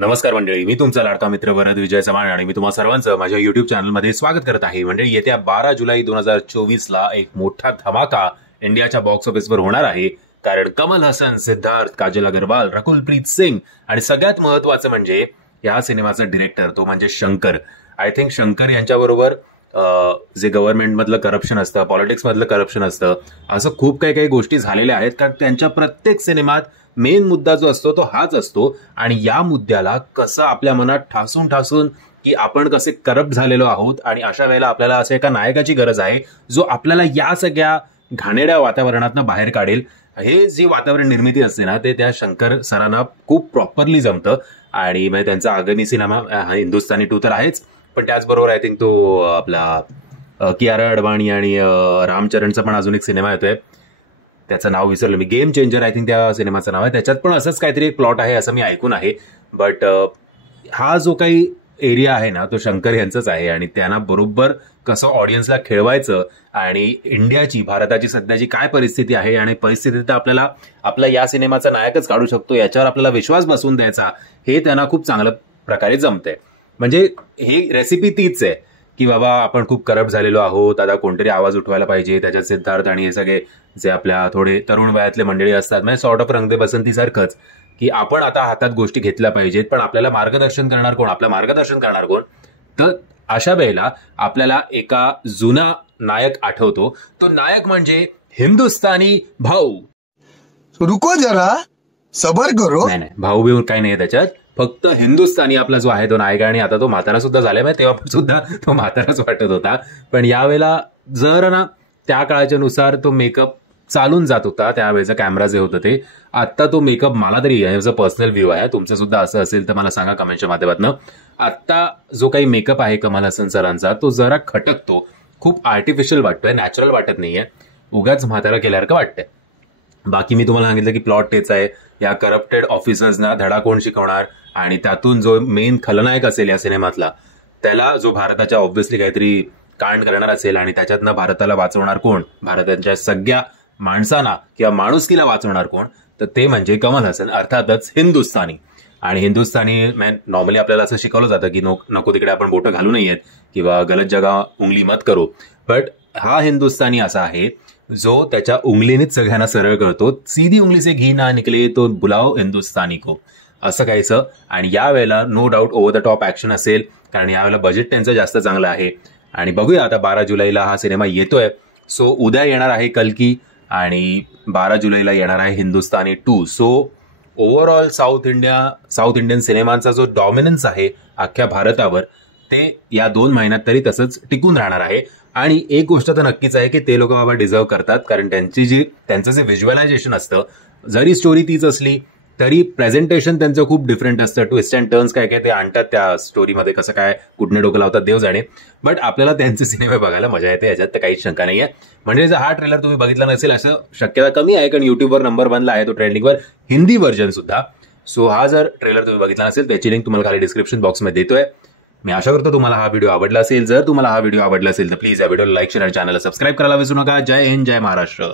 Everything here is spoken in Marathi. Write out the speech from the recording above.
नमस्कार मंडळी, मी तुमचा लाडका मित्र वरद विजय चव्हाण आणि मी तुम्हा सर्वांचं माझ्या युट्यूब चॅनलमध्ये स्वागत करत आहे. मंडळी, येत्या 12 जुलै 2024ला एक मोठा धमाका इंडियाच्या बॉक्स ऑफिसवर होणार आहे. कारण कमल हसन, सिद्धार्थ, काजल अग्रवाल, रकुलप्रीत सिंग आणि सगळ्यात महत्वाचं म्हणजे या सिनेमाचा डिरेक्टर, तो म्हणजे शंकर. आय थिंक शंकर यांच्याबरोबर जे गव्हर्नमेंट मधलं करप्शन असतं, पॉलिटिक्स मधलं करप्शन असतं, असं खूप काही गोष्टी झालेल्या आहेत. कारण त्यांच्या प्रत्येक सिनेमात मेन मुद्दा जो असतो तो हाच असतो. आणि या मुद्द्याला कसं आपल्या मनात ठासून ठासून की आपण कसे करप्ट झालेलो आहोत आणि अशा वेळेला आपल्याला असं एका नायकाची गरज आहे जो आपल्याला या सगळ्या घाणेरड्या वातावरणातनं बाहेर काढेल. हे जी वातावरण निर्मिती असते ना, ते त्या शंकर सरांना खूप प्रॉपरली जमतं. आणि म्हणजे त्यांचा आगामी सिनेमा हिंदुस्थानी 2 तर आहेच, पण त्याचबरोबर आय थिंक तो आपला कियारा अडवाणी आणि रामचरणचा पण अजून एक सिनेमा येतोय, त्याचं नाव विसरलं मी, गेम चेंजर आय थिंक त्या सिनेमाचं नाव आहे. त्याच्यात पण असंच काहीतरी एक प्लॉट आहे असं मी ऐकून आहे. बट हा जो काही एरिया आहे ना, तो शंकर यांचाच आहे. आणि त्यांना बरोबर कसं ऑडियन्सला खेळवायचं आणि इंडियाची, भारताची सध्याची काय परिस्थिती आहे आणि परिस्थितीत आपल्याला आपला या सिनेमाचा नायकच काढू शकतो याच्यावर आपल्याला विश्वास बसवून द्यायचा, हे त्यांना खूप चांगल्या प्रकारे जमतंय. म्हणजे ही रेसिपी तीच आहे की बाबा आपण खूप करप्ट झालेलो आहोत, आता कोणतरी आवाज उठवायला पाहिजे. त्याच्यात सिद्धार्थ आणि हे सगळे जे आपल्या थोडे तरुण वयातले मंडळी असतात, म्हणजे सॉर्ट ऑफ रंग दे बसंती सारखंच, की आपण आता हातात गोष्टी घेतल्या पाहिजेत. पण आपल्याला मार्गदर्शन करणार कोण? तर अशा वेळेला आपल्याला एका जुना नायक आठवतो. तो नायक म्हणजे हिंदुस्थानी भाऊ. रुको जरा, सबर करो. नाही, भाऊ बिऊ काही नाही त्याच्यात, फक्त हिंदुस्थानी आपला जो आहे तो नायक. आणि आता तो म्हातारा सुद्धा झालाय, म्हणजे तेव्हा सुद्धा तो म्हाताराच वाटत होता. पण यावेळेला जर ना त्या काळाच्या नुसार तो मेकअप चालून जात होता, त्यावेळेचा कॅमेरा जे होतं ते. आता तो मेकअप, मला तरी याचा पर्सनल व्ह्यू आहे, तुमचं सुद्धा असं असेल तर मला सांगा कमेंटच्या माध्यमातून. आता जो काही मेकअप आहे कमल हसन सरांचा, तो जरा खटकतो, खूप आर्टिफिशियल वाटतोय, नॅचरल वाटत नाहीये, उगाच म्हातारा केल्यासारखं वाटतंय. बाकी मी तुम्हाला सांगितलं की प्लॉट तेच आहे. या करप्टेड ऑफिसर्सना धडा कोण शिकवणार आणि त्यातून जो मेन खलनायक असेल या सिनेमातला, त्याला जो भारताच्या ऑब्व्हियसली काहीतरी कांड करणार असेल आणि त्याच्यातनं भारताला वाचवणार कोण, भारताच्या सगळ्या माणसांना किंवा माणुसकीला वाचवणार कोण, तर ते म्हणजे कमल हसन, अर्थातच हिंदुस्थानी. आणि हिंदुस्थानी नॉर्मली आपल्याला असं शिकवलं जातं की नको तिकडे आपण बोटं घालू नयेत किंवा गलत जगा उंगली मत करो. बट हा हिंदुस्थानी असा आहे जो त्याच्या उंगलीनेच सगळ्यांना सरळ करतो. सीधी उंगली से घी ना निकले तो बुलाओ हिंदुस्थानी को, असं काहीचं. आणि यावेळेला no doubt over the top action असेल, कारण यावेळेला बजेट त्यांचं जास्त चांगलं आहे. आणि बघूया आता 12 जुलैला हा सिनेमा येतोय. सो उद्या येणार आहे आणि 12 जुलैला येणार आहे Hindustani 2. So overall South Indian सिनेमांचा जो डॉमिनन्स आहे अख्ख्या भारतावर, ते या 2 महिन्यात तरी तसंच टिकून राहणार आहे. आणि एक गोष्ट तर नक्कीच आहे की ते लोक बाबा डिझर्व करतात, कारण त्यांचं जे व्हिज्युअलायझेशन असतं, जरी स्टोरी तीच असली तरी प्रेझेंटेशन त्यांचं खूप डिफरंट असतं. ट्विस्ट अँड टर्न्स काय ते आणतात त्या स्टोरीमध्ये, कसं काय कुठने डोकं लावतात देव जाणे. बट आपल्याला त्यांचे सिनेमे बघायला मजा येते, याच्यात तर काहीच शंका नाहीये. म्हणजे जर हा ट्रेलर तुम्ही बघितला नसेल असं शक्यता कमी आहे, कारण युट्यूबवर नंबर 1ला आहे तो ट्रेंडिंगवर, हिंदी व्हर्जन सुद्धा. सो हा जर ट्रेलर तुम्ही बघितला नसेल त्याची लिंक तुम्हाला खाली डिस्क्रिप्शन बॉक्समध्ये देतोय. मी आशा करतो तुम्हाला हा व्हिडिओ आवडला असेल. जर तुम्हाला हा व्हिडिओ आवडला असेल तर प्लीज या व्हिडिओला लाईक, शेअर आणि चॅनलला सबस्क्राईब करायला विसरू नका. जय हिंद, जय महाराष्ट्र.